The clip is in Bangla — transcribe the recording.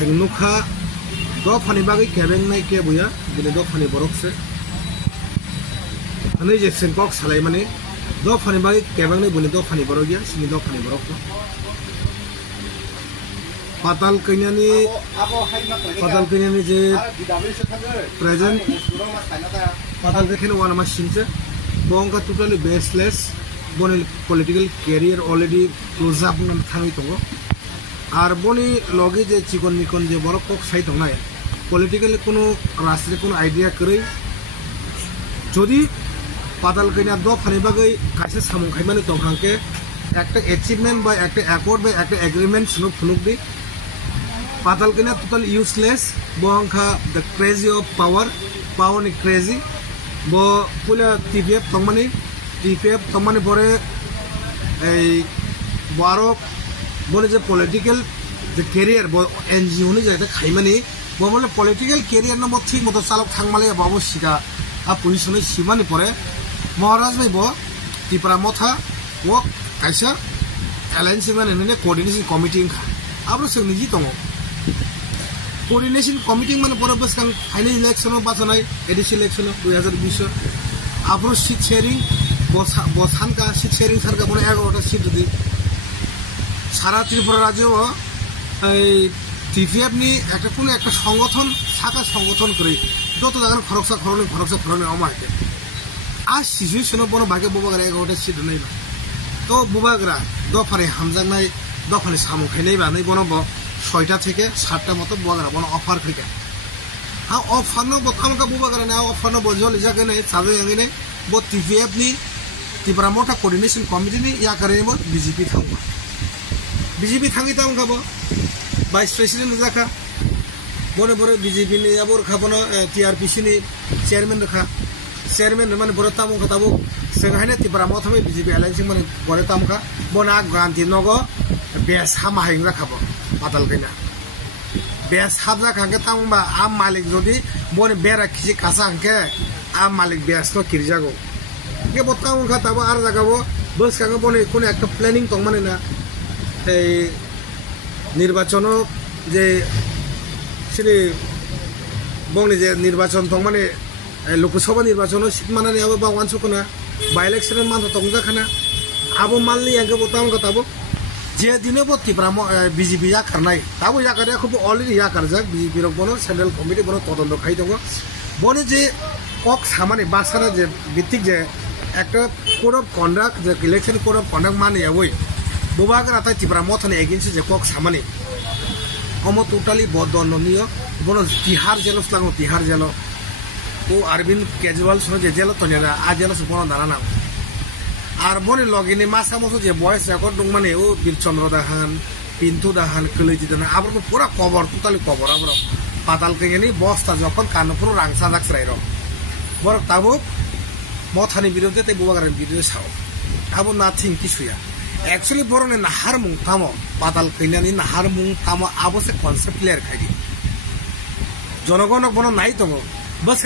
Sengnuka do phani bagi kebeng nai ke buya bile do phani borok se ani je sengkok salai mani do phani bagi kebeng nai bile do phani borok ya sini do phani borok ko patal kenyani je present patal dekhene one mas sinche bongka totally baseless boni political career already close up nan thangi tongo আর বনি লগে যে চিকন মিকন যে বড় কক সাই দং নাই পলিটিক্যালি কোনো রাষ্ট্রে কোনো আইডিয়া করে যদি পাতাল কইনা দ ফানি বাগৈ কাছে সামং খাইমানে দংখাংকে একটা অ্যাচিভমেন্ট বা একটা অ্যাকর্ড বা একটা এগ্রিমেন্ট সুনুক ফুনুক দি পাতাল কইনা টোটাল ইউজলেস বংখা দ্য ক্রেজি অফ পাওয়ার নি ক্রেজি ব পুলা টিপিএফ তংমানি পরে এই বড় বলে যে পলিটিক্যাল যে কেরিয়ার এনজিও নি যেটা খাইমানি বলে পলিটিক্যাল কেরিয়ার নাম ঠিক মতো চালক থাকমালে বাবু সিগা আ পজিশনে সিমানি পরে মহারাজ ভাইব ত্রিপুরা মথা ও কাইসা এলায়েন্স মানে কোঅর্ডিনেশন কমিটি আবার সে নিজে দङ কোঅর্ডিনেশন কমিটি মানে পরে বস Kang final election বাছনাই ADC election 2020 আবার সিট শেয়ারিং বসানকা সিট শেয়ারিং সরকার মানে 11টা সিট যদি সারা ত্রিপুরা রাজ্য টিপিএফ নি একটা কোনো একটা সংগঠন শাখা সংগঠন করে যত জায়গায় খরচা খরণে অমাকে আর সিচুয়েশন বড় ভাগে বুবাগ্রা 11টা সিট নাইবা তো বুবাগ্রা দফারে হামজাংনাই দফারে সামু খাইনাইবা নাই বনব 6টা থেকে 7টা মতো বুবাগ্রা বন অফার ফিকা হা অফার ন বতামকা বুবাগ্রা না অফার ন বজল জাগে নাই সাবে আঙ্গিনে ব টিপিএফ নি ত্রিপুরা মোটা কোঅর্ডিনেশন কমিটি নি ইয়া করে ব বিজেপি থামবা বিজেপি থাঙ্গি তাম খাবো ভাইস প্রেসিডেন্ট রাখা বনে বড় বিজেপি নি আবার খাবো না টিআরপিসি নি চেয়ারম্যান রাখা চেয়ারম্যান মানে বড় তাম খাবো সেখানে ত্রিপুরা মথমে বিজেপি এলায়েন্স মানে বড় তাম খা বনা গান্ধী নগ বেস হামা হাইং রাখাবো পাতাল কইনা বেস হাবলা খাঙ্কে তামবা আম মালিক যদি বনে বেরা খিজি কাঁচা হাঙ্কে আম মালিক বেস তো কিরজাগো কে বতাম খা তাবো আর জাগাবো বস কাঙ্গে বনে কোনো একটা প্ল্যানিং তো মানে না এই নির্বাচন যে সেটি বংনি যে নির্বাচন তো মানে লোকসভা নির্বাচন মানে আবার বা ওয়ানসকনা বা ইলেকশনের মান তংজাখানা আবো মানলি আগে বতাম কথাবো যে দিনে ত্রিপুরা বিজেপি খারনাই তাবো ইয়াকারে খুব অলরেডি ইয়াকার যাক বিজেপির বনো সেন্ট্রাল কমিটি বনো তদন্ত খাই দङ বনে যে কক সামানে বাসারা যে ভিত্তিক যে একটা কোড অফ কন্ডাক্ট যে ইলেকশন কোড অফ কন্ডাক্ট মানে ওই বুবাগ্রা তাই ত্রিপুরা মথনে এগেন্সি যে কক সামানে অম টোটালি বদনীয় বনো তিহার জেলস লাগো তিহার জেল ও অরবিন্দ কেজরিওয়াল শুনে যে জেল তো নেরা আ জেলস বনো দাঁড়ানা আর বনে লগিনে মাসা মতো যে বয়স রেকর্ড দং মানে ও বীরচন্দ্র দাহান পিন্টু দাহান কলেজি দাহান আবার পুরা কবর টোটালি কবর আবার পাতাল কেঙেনি বস্তা যখন কানপুর রাংসা দাকসরাই র বড় তাবো মথানি বিরুদ্ধে তাই বুবাগ্রার বিরুদ্ধে সাও আবো নাথিং কিছুয়া एक्चुअली बरने नाहार मुं तामो पाताल कइनानि नाहार मुं तामो आबो से कॉन्सेप्ट क्लियर खाइ जनगणक बनो नाइ दङ बस